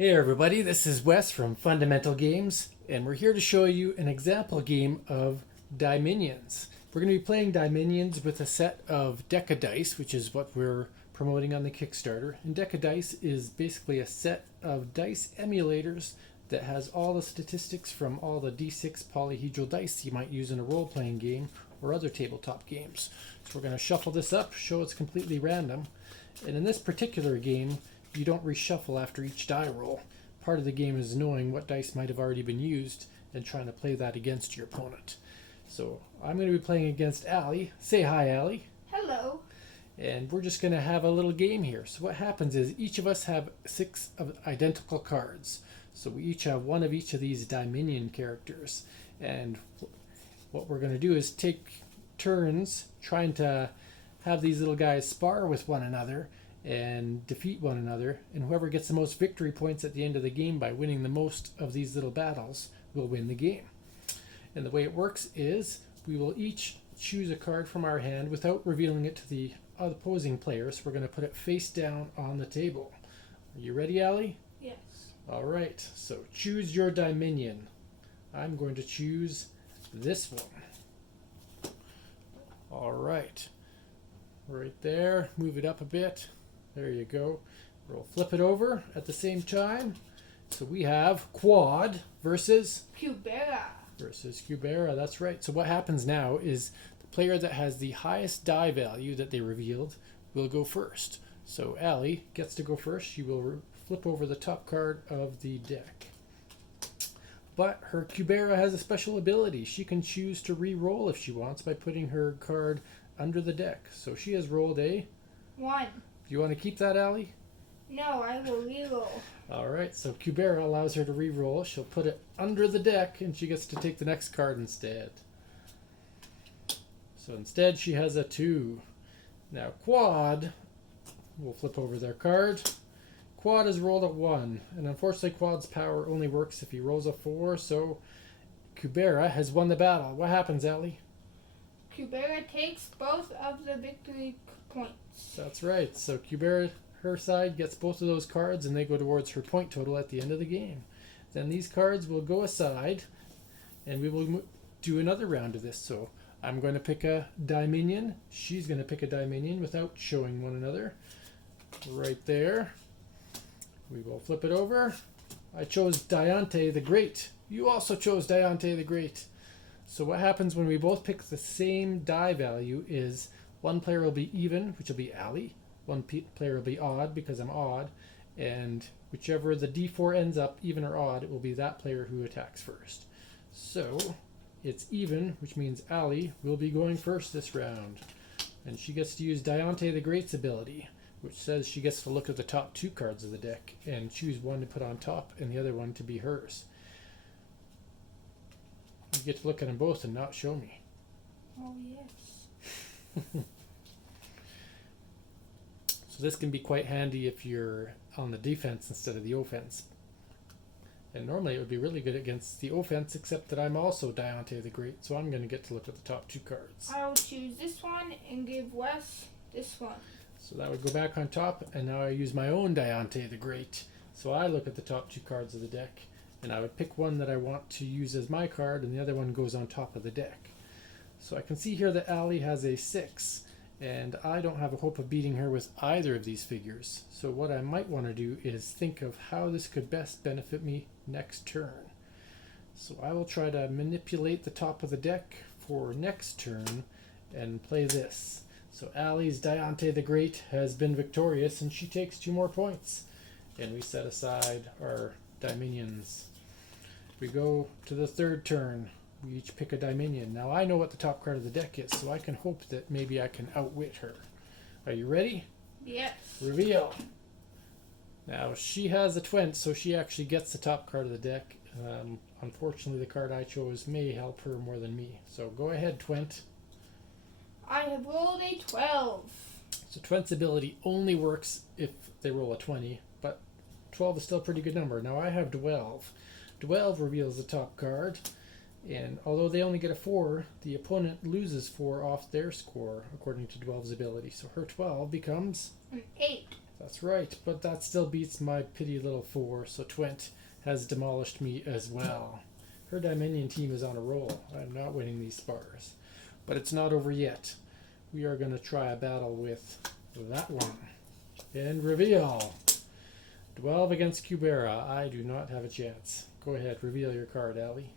Hey everybody, this is Wes from Fundamental Games, and we're here to show you an example game of DieMinions. We're going to be playing DieMinions with a set of deck of dice, which is what we're promoting on the Kickstarter. And deck of dice is basically a set of dice emulators that has all the statistics from all the D6 polyhedral dice you might use in a role-playing game or other tabletop games. So we're going to shuffle this up, show it's completely random. And in this particular game, you don't reshuffle after each die roll. Part of the game is knowing what dice might have already been used and trying to play that against your opponent. So I'm going to be playing against Allie. Say hi, Allie. Hello. And we're just going to have a little game here. So what happens is each of us have 6 of identical cards. So we each have one of each of these DieMinion characters. And what we're going to do is take turns trying to have these little guys spar with one another and defeat one another, and whoever gets the most victory points at the end of the game by winning the most of these little battles will win the game. And the way it works is we will each choose a card from our hand without revealing it to the opposing player, so we're going to put it face down on the table. Are you ready, Allie? Yes. Alright, so choose your DieMinion. I'm going to choose this one. Alright, right there, move it up a bit. There you go. We'll flip it over at the same time. So we have Quad versus Cubera. Cubera. That's right. So what happens now is the player that has the highest die value that they revealed will go first. So Allie gets to go first. She will flip over the top card of the deck. But her Cubera has a special ability. She can choose to re-roll if she wants by putting her card under the deck. So she has rolled a 1. Do you want to keep that, Allie? No, I will reroll. Alright, so Cubera allows her to re-roll. She'll put it under the deck and she gets to take the next card instead. So instead she has a 2. Now Quad will flip over their card. Quad has rolled a 1, and unfortunately Quad's power only works if he rolls a 4, so Cubera has won the battle. What happens, Allie? Cubera takes both of the victory points. That's right. So Cubera, her side, gets both of those cards and they go towards her point total at the end of the game. Then these cards will go aside and we will do another round of this. So I'm going to pick a DieMinion. She's going to pick a DieMinion without showing one another. Right there. We will flip it over. I chose Diante the Great. You also chose Diante the Great. So what happens when we both pick the same die value is one player will be even, which will be Allie. One player will be odd because I'm odd. And whichever the D4 ends up, even or odd, it will be that player who attacks first. So it's even, which means Allie will be going first this round. And she gets to use Diante the Great's ability, which says she gets to look at the top 2 cards of the deck and choose one to put on top and the other one to be hers. You get to look at them both and not show me. Oh, yes. So this can be quite handy if you're on the defense instead of the offense. And normally it would be really good against the offense, except that I'm also Diante the Great, so I'm going to get to look at the top 2 cards. I will choose this one and give Wes this one. So that would go back on top, and now I use my own Diante the Great. So I look at the top 2 cards of the deck, and I would pick one that I want to use as my card, and the other one goes on top of the deck. So I can see here that Allie has a 6, and I don't have a hope of beating her with either of these figures. So what I might want to do is think of how this could best benefit me next turn. So I will try to manipulate the top of the deck for next turn and play this. So Allie's Diante the Great has been victorious, and she takes 2 more points. And we set aside our DieMinions. We go to the 3rd turn. We each pick a DieMinion. Now I know what the top card of the deck is, so I can hope that maybe I can outwit her. Are you ready? Yes. Reveal. Now she has a twin, so she actually gets the top card of the deck. Unfortunately, the card I chose may help her more than me. So go ahead, Twent. I have rolled a 12. So Twent's ability only works if they roll a 20, but 12 is still a pretty good number. Now I have Dwelve. Dwelve reveals the top card, and although they only get a 4, the opponent loses 4 off their score according to Dwelve's ability. So her 12 becomes An 8. That's right, but that still beats my pity little 4, so Twent has demolished me as well. Her DieMinion team is on a roll. I'm not winning these spars. But it's not over yet. We are going to try a battle with that one. And reveal. 12 against Cubera. I do not have a chance. Go ahead, reveal your card, Allie.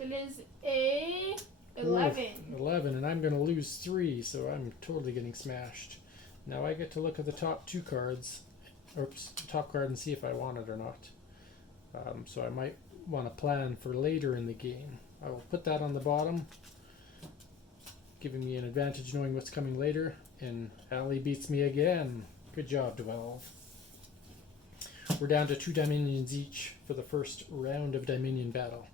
It is a 11. Ooh, 11, and I'm going to lose 3, so I'm totally getting smashed. Now I get to look at the top 2 cards, oops, top card, and see if I want it or not. So I might want to plan for later in the game. I will put that on the bottom, giving me an advantage knowing what's coming later, and Allie beats me again. Good job, 12. We're down to 2 DieMinions each for the first round of DieMinion battle.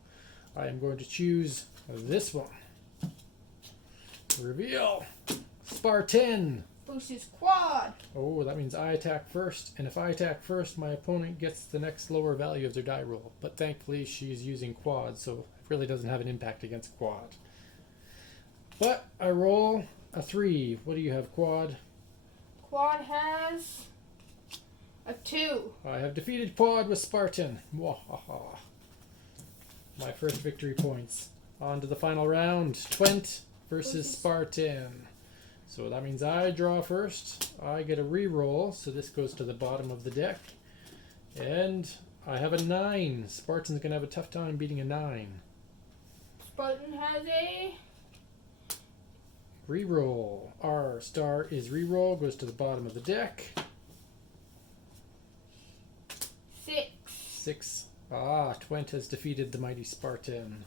I am going to choose this one. Reveal. Spartan. Versus quad. Oh, that means I attack first, and if I attack first, my opponent gets the next lower value of their die roll. But thankfully, she's using quad, so it really doesn't have an impact against quad. But I roll a 3. What do you have, quad? Quad has a 2. I have defeated quad with Spartan. Mwahaha. My first victory points. On to the final round. Twent versus Spartan. So that means I draw first. I get a re-roll, so this goes to the bottom of the deck. And I have a 9. Spartan's going to have a tough time beating a 9. Spartan has a re-roll. R star is re-roll, goes to the bottom of the deck. 6. 6. Ah, Twent has defeated the mighty Spartan.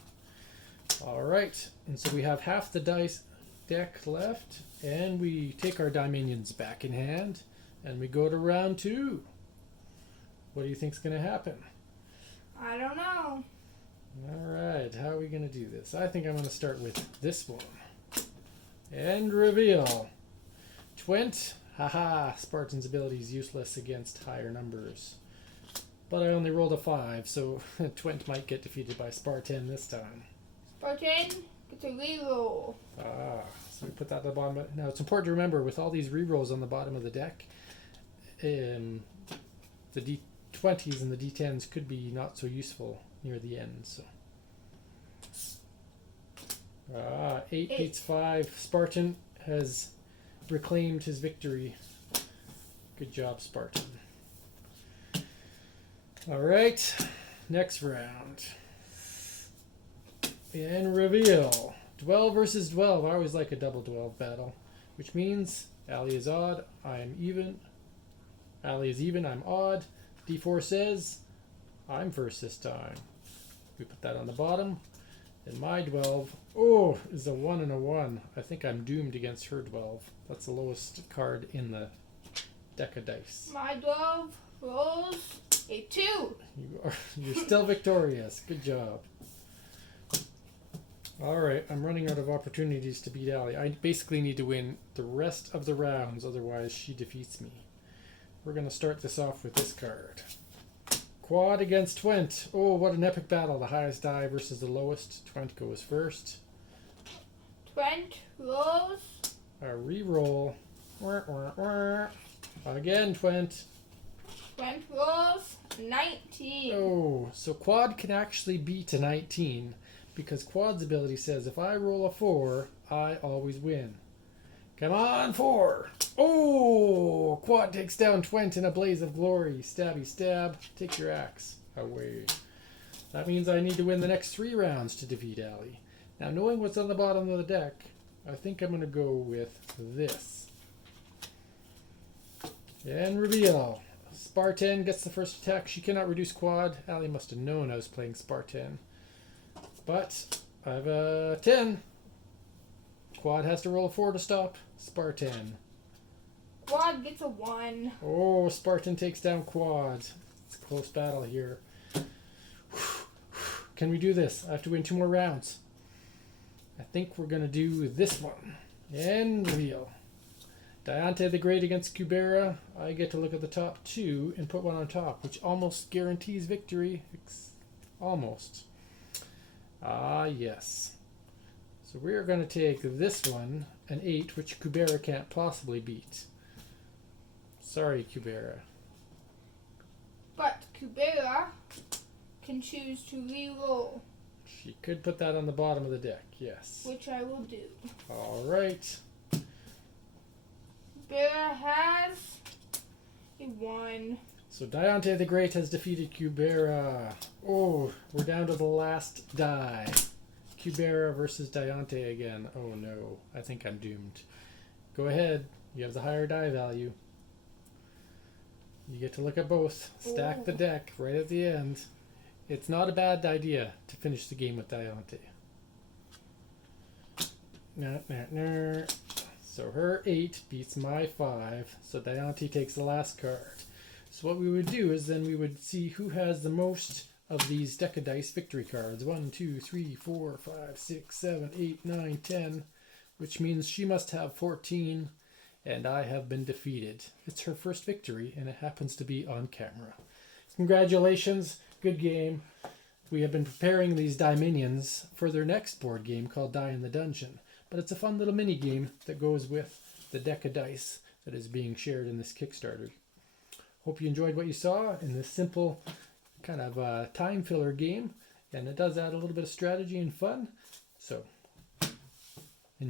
Alright, and so we have half the dice deck left, and we take our DieMinions back in hand, and we go to round 2. What do you think's going to happen? I don't know. Alright, how are we going to do this? I think I'm going to start with this one. And reveal. Twent. Haha, Spartan's ability is useless against higher numbers. But I only rolled a 5, so Twent might get defeated by Spartan this time. Spartan gets a reroll. Ah, so we put that at the bottom. Now it's important to remember, with all these rerolls on the bottom of the deck, the D20s and the D10s could be not so useful near the end. So, 8 beats 5. Spartan has reclaimed his victory. Good job, Spartan. All right, next round. And reveal. 12 versus 12. I always like a double 12 battle, which means Allie is odd, I am even. Allie is even, I'm odd. D4 says I'm first this time. We put that on the bottom. And my 12, oh, is a 1 and a 1. I think I'm doomed against her 12. That's the lowest card in the deck of dice. My 12 rolls a 2. You're still victorious. Good job. Alright, I'm running out of opportunities to beat Allie. I basically need to win the rest of the rounds, otherwise she defeats me. We're going to start this off with this card. Quad against Twent. Oh, what an epic battle. The highest die versus the lowest. Twent goes first. Twent rolls A re-roll. Again, Twent. Twent rolls 19. Oh, so Quad can actually beat a 19, because Quad's ability says if I roll a 4, I always win. Come on, 4. Oh, Quad takes down Twent in a blaze of glory. Stabby stab. Take your axe away. That means I need to win the next 3 rounds to defeat Allie. Now, knowing what's on the bottom of the deck, I think I'm going to go with this. And reveal. Spartan gets the first attack. She cannot reduce Quad. Allie must have known I was playing Spartan. But I have a 10. Quad has to roll a 4 to stop Spartan. Quad gets a 1. Oh, Spartan takes down Quad. It's a close battle here. Can we do this? I have to win 2 more rounds. I think we're going to do this one. And reveal. Diante the Great against Cubera. I get to look at the top 2 and put one on top, which almost guarantees victory. Almost. Ah, yes. So we're going to take this one, an 8, which Cubera can't possibly beat. Sorry, Cubera. But Cubera can choose to re-roll, She could put that on the bottom of the deck, yes. which I will do. All right. Cubera has a 1. So Diante the Great has defeated Cubera. Oh, we're down to the last die. Cubera versus Diante again. Oh no, I think I'm doomed. Go ahead. You have the higher die value. You get to look at both. Stack the deck right at the end. It's not a bad idea to finish the game with Diante. So her 8 beats my 5. So Diante takes the last card. So what we would do is then we would see who has the most of these deck of dice victory cards. 1, 2, 3, 4, 5, 6, 7, 8, 9, 10. Which means she must have 14. And I have been defeated. It's her first victory, and it happens to be on camera. Congratulations. Good game. We have been preparing these DieMinions for their next board game called Die in the Dungeon. But it's a fun little mini game that goes with the deck of dice that is being shared in this Kickstarter. Hope you enjoyed what you saw in this simple kind of time filler game. And it does add a little bit of strategy and fun. So